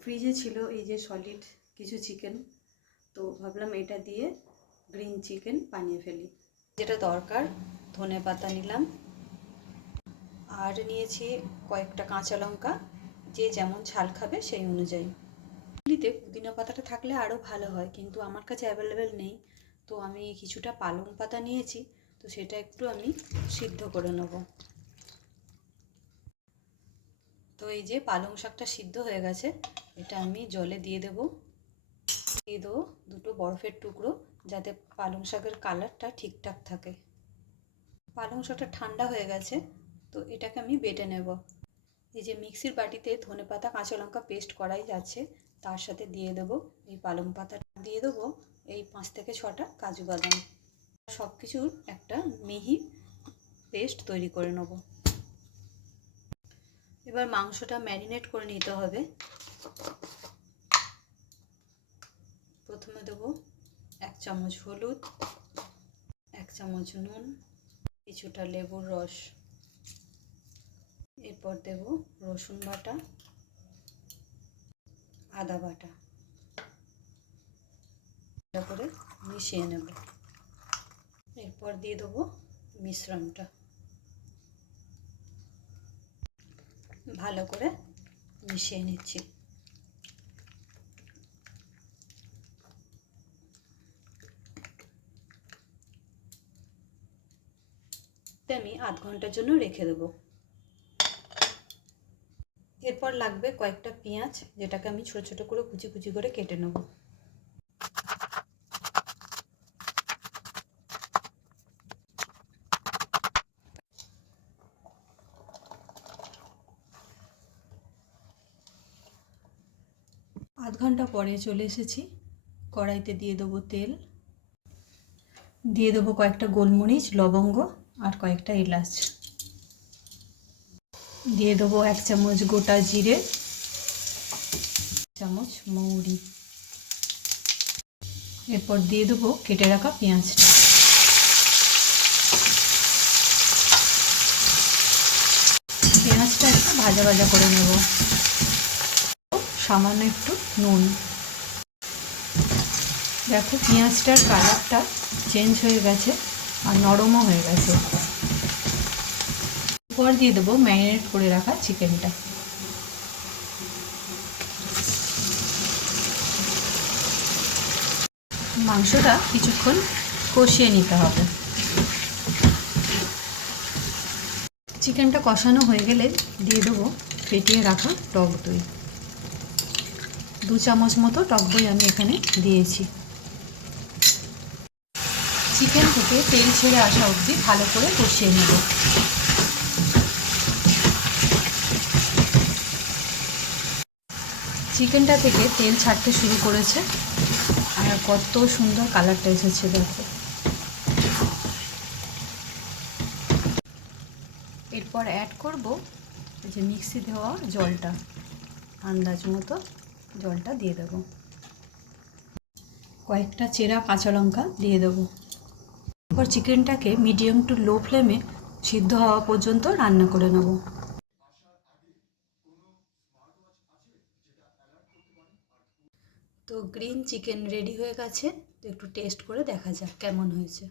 ফ্রিজে ছিল এই যে সলিড কিছু চিকেন, তো ভাবলাম এটা দিয়ে গ্রিন চিকেন বানিয়ে ফেলি। যেটা দরকার ধনে পাতা নিলাম, আর নিয়েছি কয়েকটা কাঁচা লঙ্কা, যে যেমন ঝাল খাবে সেই অনুযায়ী। চিলিতে পুদিনা পাতাটা থাকলে আরও ভালো হয়, কিন্তু আমার কাছে অ্যাভেলেবেল নেই, তো আমি কিছুটা পালং পাতা নিয়েছি, তো সেটা একটু আমি সিদ্ধ করে নেব। তো এই যে পালং শাকটা সিদ্ধ হয়ে গেছে, এটা আমি জলে দিয়ে দেবো। দিয়ে দেবো দুটো বরফের টুকরো, যাতে পালং শাকের কালারটা ঠিকঠাক থাকে। পালং শাকটা ঠান্ডা হয়ে গেছে, তো এটাকে আমি বেটে নেব। এই যে মিক্সির বাটিতে ধনেপাতা কাঁচা লঙ্কা পেস্ট করাই যাচ্ছে, তার সাথে দিয়ে দেবো এই পালং পাতা, দিয়ে দেবো এই 5 থেকে 6টা কাজু বাদাম। সব কিছুর একটা মিহি পেস্ট তৈরি করে নেব। এবার মাংসটা ম্যারিনেট করে নিতে হবে। প্রথমে দেবো 1 চামচ হলুদ, 1 চামচ নুন, কিছুটা লেবুর রস, এরপর দেব রসুন বাটা, আদা বাটা, এটা করে মিশিয়ে নেব। এরপর দিয়ে দেবো মিশ্রণটা, ভালো করে মিশিয়ে নিচ্ছি। আমি আধ ঘন্টার জন্য রেখে দেবো। এরপর লাগবে কয়েকটা পেঁয়াজ, যেটাকে আমি ছোট ছোট করে কুচি কুচি করে কেটে নেব। আধ ঘন্টা পরে চলে এসেছি। কড়াইতে দিয়ে দেবো তেল, দিয়ে দেবো কয়েকটা গোলমরিচ, লবঙ্গ আর কয়েকটা এলাচ, দিয়ে দেবো 1 চামচ গোটা জিরে, 1 চামচ মৌরি। এরপর দিয়ে দেবো কেটে রাখা পেঁয়াজটা। পেঁয়াজটা একটু ভাজা ভাজা করে নেব। সামান্য একটু নুন। দেখো পেঁয়াজটার কালারটা চেঞ্জ হয়ে গেছে আর নরমও হয়ে গেছে। এরপর দিয়ে দেবো ম্যারিনেট করে রাখা চিকেনটা। মাংসটা কিছুক্ষণ কষিয়ে নিতে হবে। চিকেনটা কষানো হয়ে গেলে দিয়ে দেবো ফেটিয়ে রাখা টক দই। 2 চামচ মতো টক দই আমি এখানে দিয়েছি। চিকেন থেকে তেল ছেড়ে আসা অবধি ভালো করে কষিয়ে নেব। চিকেনটা থেকে তেল ছাড়তে শুরু করেছে, আর কত সুন্দর কালারটা এসেছে দেখো। এরপর অ্যাড করব এই যে মিক্সি দেওয়া জলটা, আন্দাজ মতো জলটা দিয়ে দেব। কয়েকটা চেরা কাঁচা লঙ্কা দিয়ে দেবো। এরপর চিকেনটাকে মিডিয়াম টু লো ফ্লেমে সিদ্ধ হওয়া পর্যন্ত রান্না করে নেব। তো গ্রিন চিকেন রেডি হয়ে গেছে, তো একটু টেস্ট করে দেখা যাক কেমন হয়েছে।